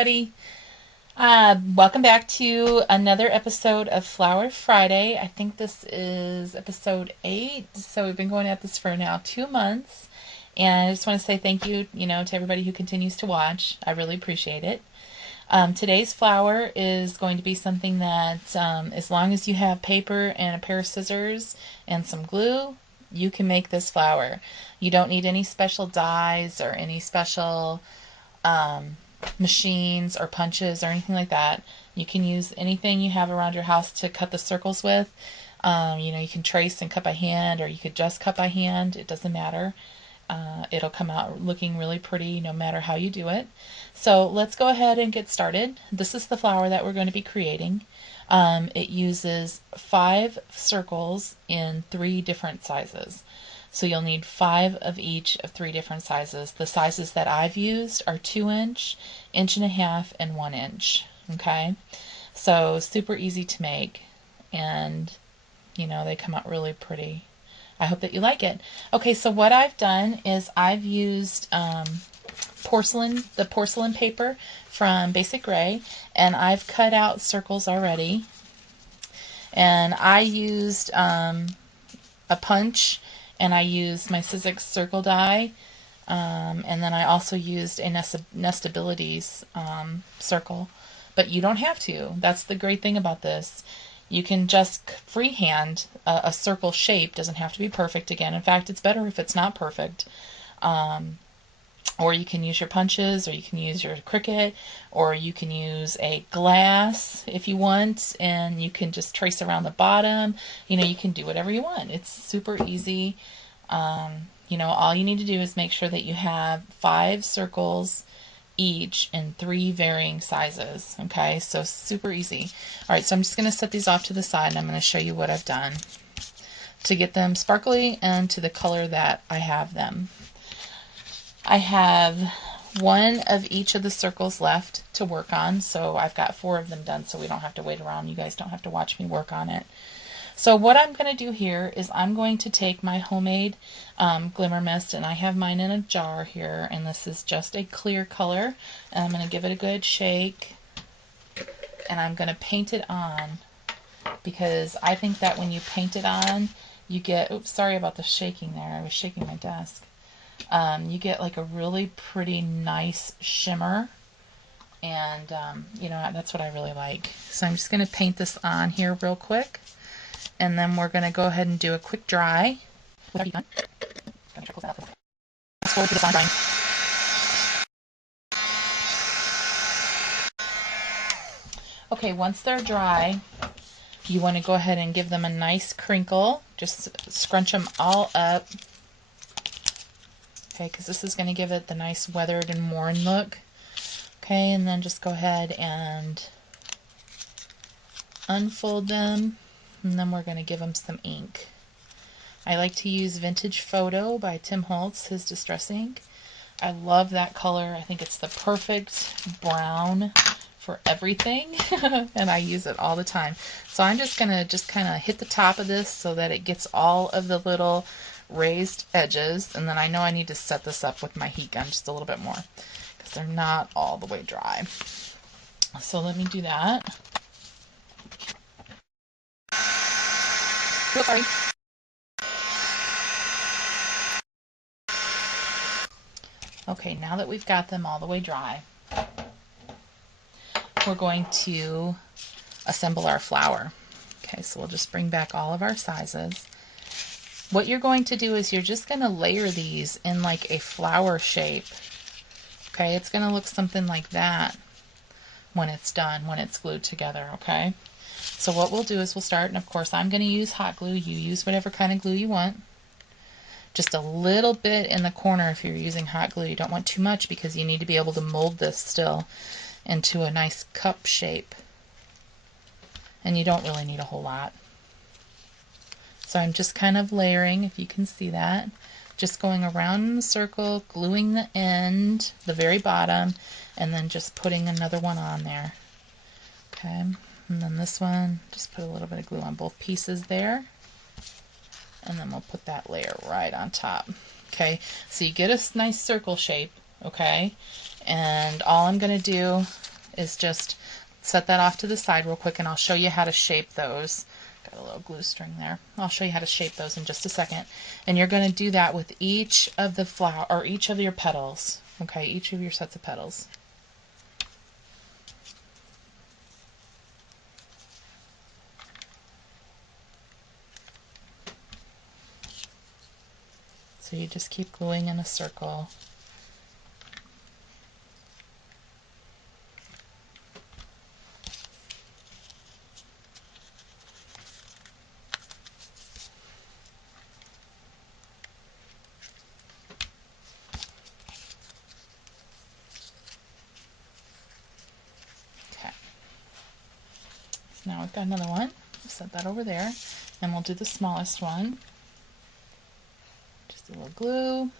everybody. Welcome back to another episode of Flower Friday. I think this is episode 8. So we've been going at this for now 2 months. And I just want to say thank you, to everybody who continues to watch. I really appreciate it. Today's flower is going to be something that, as long as you have paper and a pair of scissors and some glue, you can make this flower. You don't need any special dyes or any special machines or punches or anything like that. You can use anything you have around your house to cut the circles with. You can trace and cut by hand, or you could just cut by hand. It doesn't matter. It'll come out looking really pretty no matter how you do it. So let's go ahead and get started. This is the flower that we're going to be creating. It uses 5 circles in 3 different sizes. So you'll need 5 of each of 3 different sizes. The sizes that I've used are 2-inch, 1.5-inch, and 1-inch. Okay, so super easy to make, and they come out really pretty. I hope that you like it. Okay, so what I've done is I've used the porcelain paper from Basic Gray, and I've cut out circles already. And I used a punch, and I used my Sizzix circle die, and then I also used a Nestabilities circle. But you don't have to. That's the great thing about this. You can just freehand a circle shape. Doesn't have to be perfect again. In fact, it's better if it's not perfect. Or you can use your punches, or you can use your Cricut, or you can use a glass if you want, and you can just trace around the bottom. You can do whatever you want. It's super easy. All you need to do is make sure that you have 5 circles each in 3 varying sizes. Okay, so super easy. All right, so I'm just going to set these off to the side, and I'm going to show you what I've done to get them sparkly and to the color that I have them. I have 1 of each of the circles left to work on, so I've got 4 of them done, so we don't have to wait around. You guys don't have to watch me work on it. So what I'm going to do here is I'm going to take my homemade glimmer mist, and I have mine in a jar here, and this is just a clear color, and I'm going to give it a good shake, and I'm going to paint it on, because I think that when you paint it on, you get, oops, sorry about the shaking there, I was shaking my desk, you get like a really pretty nice shimmer, and that's what I really like. So I'm just going to paint this on here real quick. And then we're going to go ahead and do a quick dry. Okay, once they're dry, you want to go ahead and give them a nice crinkle. Just scrunch them all up. Okay, because this is going to give it the nice weathered and worn look. Okay, and then just go ahead and unfold them. And then we're going to give them some ink. I like to use Vintage Photo by Tim Holtz, his Distress ink. I love that color. I think it's the perfect brown for everything, and I use it all the time. So I'm just going to kind of hit the top of this so that it gets all of the little raised edges, and then I know I need to set this up with my heat gun just a little bit more because they're not all the way dry. So let me do that. Oh, sorry. Okay, now that we've got them all the way dry, we're going to assemble our flower. Okay, so we'll just bring back all of our sizes. What you're going to do is you're just going to layer these in like a flower shape. Okay, it's going to look something like that when it's done, when it's glued together, okay? So what we'll do is we'll start, and of course I'm going to use hot glue. You use whatever kind of glue you want. Just a little bit in the corner if you're using hot glue. You don't want too much because you need to be able to mold this still into a nice cup shape. And you don't really need a whole lot. So I'm just kind of layering, if you can see that. Just going around in the circle, gluing the end, the very bottom, and then just putting another one on there. Okay. And then this one, just put a little bit of glue on both pieces there. And then we'll put that layer right on top. Okay, so you get a nice circle shape, okay? And all I'm going to do is just set that off to the side real quick, and I'll show you how to shape those. Got a little glue string there. I'll show you how to shape those in just a second. And you're going to do that with each of the flower, or each of your petals. Okay, each of your sets of petals. So you just keep gluing in a circle. Okay. So now we've got another one. We'll set that over there, and we'll do the smallest one. Just a little glue.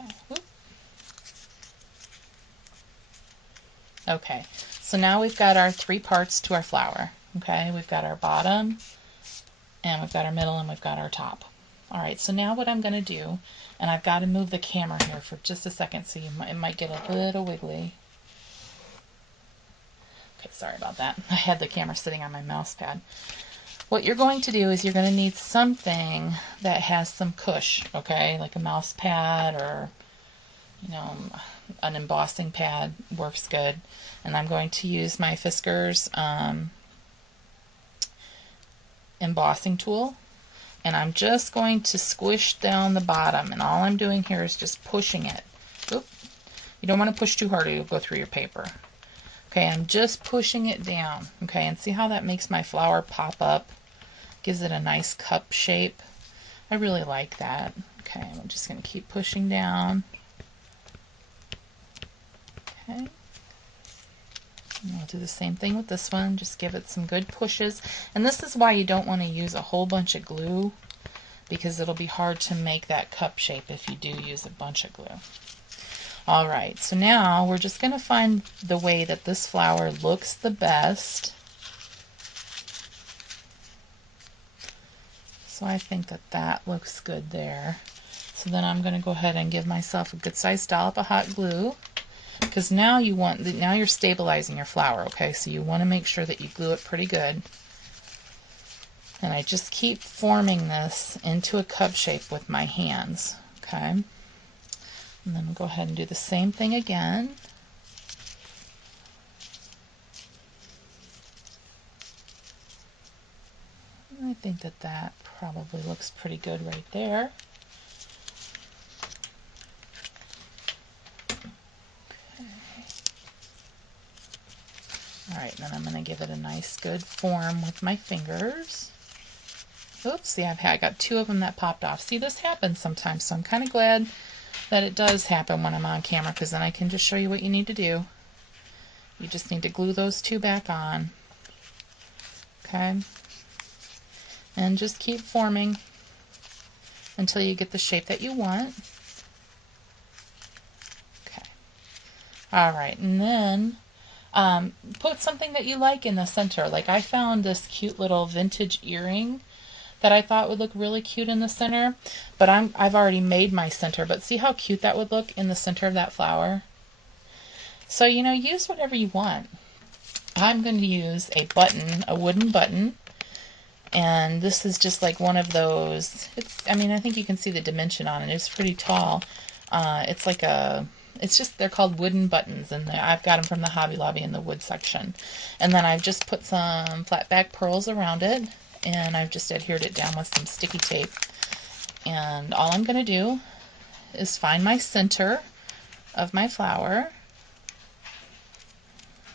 Okay. Okay, so now we've got our three parts to our flower. Okay, we've got our bottom, and we've got our middle, and we've got our top. All right, so now what I'm going to do, and I've got to move the camera here for just a second, so it might get a little wiggly. Okay, sorry about that. I had the camera sitting on my mouse pad. What you're going to do is you're going to need something that has some cush, okay, like a mouse pad, or an embossing pad works good. And I'm going to use my Fiskars embossing tool, and I'm just going to squish down the bottom, and all I'm doing here is just pushing it. Oop. You don't want to push too hard or you'll go through your paper. Okay, I'm just pushing it down. Okay, and see how that makes my flower pop up? Gives it a nice cup shape. I really like that. Okay, I'm just going to keep pushing down. Okay. And I'll do the same thing with this one. Just give it some good pushes. And this is why you don't want to use a whole bunch of glue, because it'll be hard to make that cup shape if you do use a bunch of glue. Alright, so now we're just going to find the way that this flower looks the best. So I think that that looks good there. So then I'm going to go ahead and give myself a good sized dollop of hot glue, because now you're stabilizing your flower, okay? So you want to make sure that you glue it pretty good. And I just keep forming this into a cup shape with my hands, okay? And then we'll go ahead and do the same thing again. I think that that probably looks pretty good right there. Alright, then I'm going to give it a nice good form with my fingers. Oops, see, I got two of them that popped off. See, this happens sometimes, so I'm kind of glad that it does happen when I'm on camera, because then I can just show you what you need to do. You just need to glue those two back on. Okay? And just keep forming until you get the shape that you want. Okay. Alright, and then put something that you like in the center. Like I found this cute little vintage earring that I thought would look really cute in the center, but I've already made my center, but see how cute that would look in the center of that flower? So, use whatever you want. I'm going to use a button, a wooden button, and this is just like one of those, I think you can see the dimension on it. It's pretty tall. They're called wooden buttons, and I've got them from the Hobby Lobby in the wood section. And then I've just put some flat back pearls around it, and I've just adhered it down with some sticky tape. And all I'm going to do is find my center of my flower.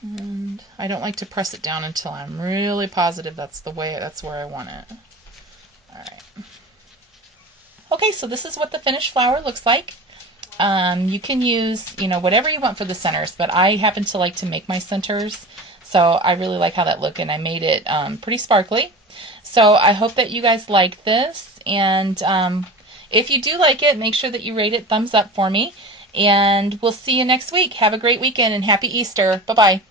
And I don't like to press it down until I'm really positive that's where I want it. Alright. Okay, so this is what the finished flower looks like. You can use, whatever you want for the centers, but I happen to like to make my centers, so I really like how that looked, and I made it pretty sparkly. So I hope that you guys like this, and if you do like it, make sure that you rate it thumbs up for me, and we'll see you next week. Have a great weekend, and happy Easter. Bye-bye.